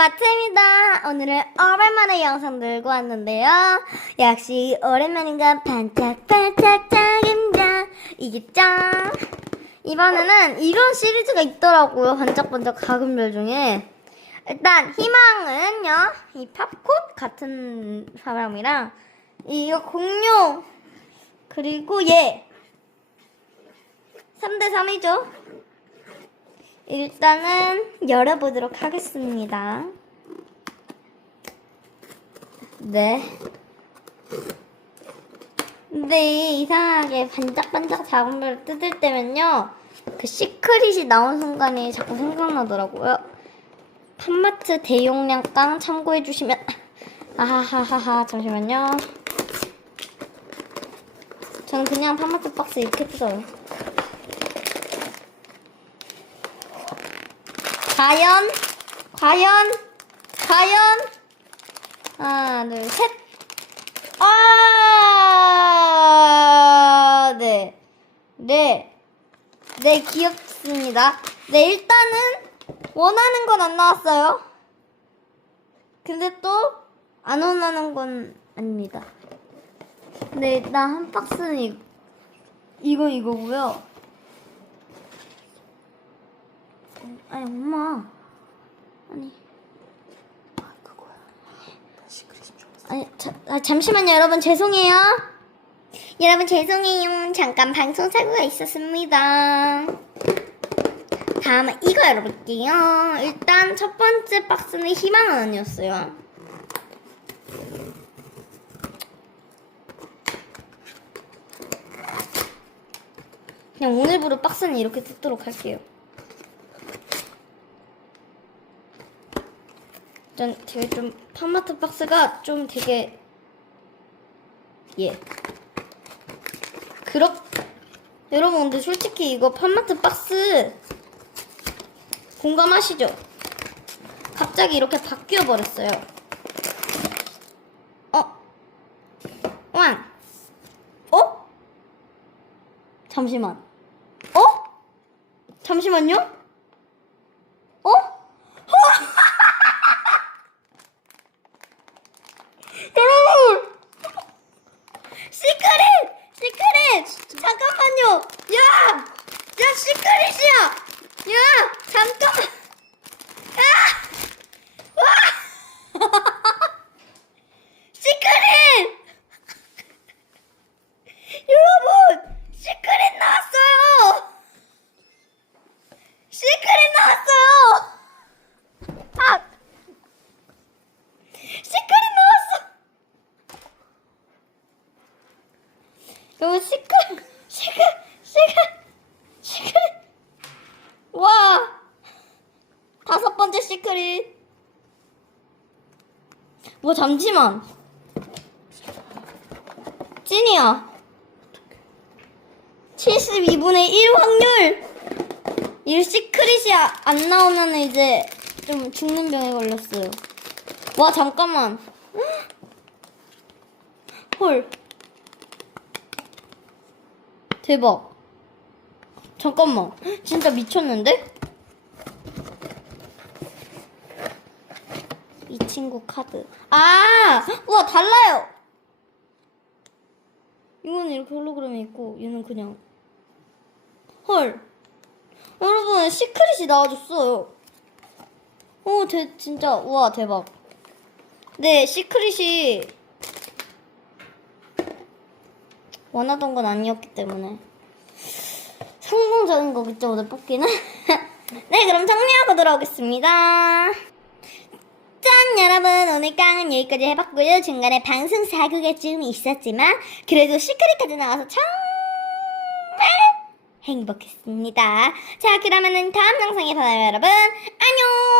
마트입니다. 오늘은 오랜만에 영상 들고 왔는데요. 역시 오랜만인가 반짝반짝 작은자 이게 짱. 이번에는 이런 시리즈가 있더라고요. 반짝반짝 작은 별 중에. 일단 희망은요, 이 팝콘 같은 사람이랑 이거 공룡 그리고 얘 3대3이죠. 일단은 열어보도록 하겠습니다. 네. 근데 이상하게 반짝반짝 작은 별 뜯을 때면요, 그 시크릿이 나온 순간이 자꾸 생각나더라고요. 팜마트 대용량 깡 참고해주시면. 아하하하. 잠시만요. 저는 그냥 팜마트 박스 이렇게 뜯어요. 과연 하나 둘 셋. 네 귀엽습니다. 네, 일단은 원하는 건 안 나왔어요. 근데 또 안 원하는 건 아닙니다. 네, 일단 한 박스는 이거고요. 아니 엄마, 아니 그거야. 시크릿인 줄 알았어. 아니 잠시만요, 여러분. 죄송해요. 잠깐 방송 사고가 있었습니다. 다음은 이거 열어볼게요. 일단 첫 번째 박스는 희망은 아니었어요. 그냥 오늘부로 박스는 이렇게 뜯도록 할게요. 되게 좀 팜마트 박스가 좀 되게 여러분, 근데 솔직히 이거 팜마트 박스 공감하시죠? 갑자기 이렇게 바뀌어 버렸어요. 잠시만요. 여러분! 시크릿! 잠깐만요! 야! 시크릿이야! 야! 잠깐만! 시크릿! 여러분! 시크릿 나왔어요! 여러분, 시크릿. 와! 5번째 시크릿. 뭐, 잠시만. 찐이야. 72분의 1 확률. 이 시크릿이 안 나오면 이제 좀 죽는 병에 걸렸어요. 와, 잠깐만. 헐. 대박. 잠깐만. 진짜 미쳤는데? 이 친구 카드. 우와, 달라요. 이거는 이렇게 홀로그램이 있고, 얘는 그냥. 헐. 여러분, 시크릿이 나와줬어요. 진짜. 우와, 대박. 네, 시크릿이 원하던 건 아니었기 때문에 성공적인 거겠죠, 오늘 뽑기는. 네, 그럼 정리하고 돌아오겠습니다. 짠! 여러분, 오늘 깡은 여기까지 해봤고요. 중간에 방송 사고가 좀 있었지만 그래도 시크릿 카드 나와서 정말 행복했습니다. 자, 그러면은 다음 영상에 봐요, 여러분. 안녕!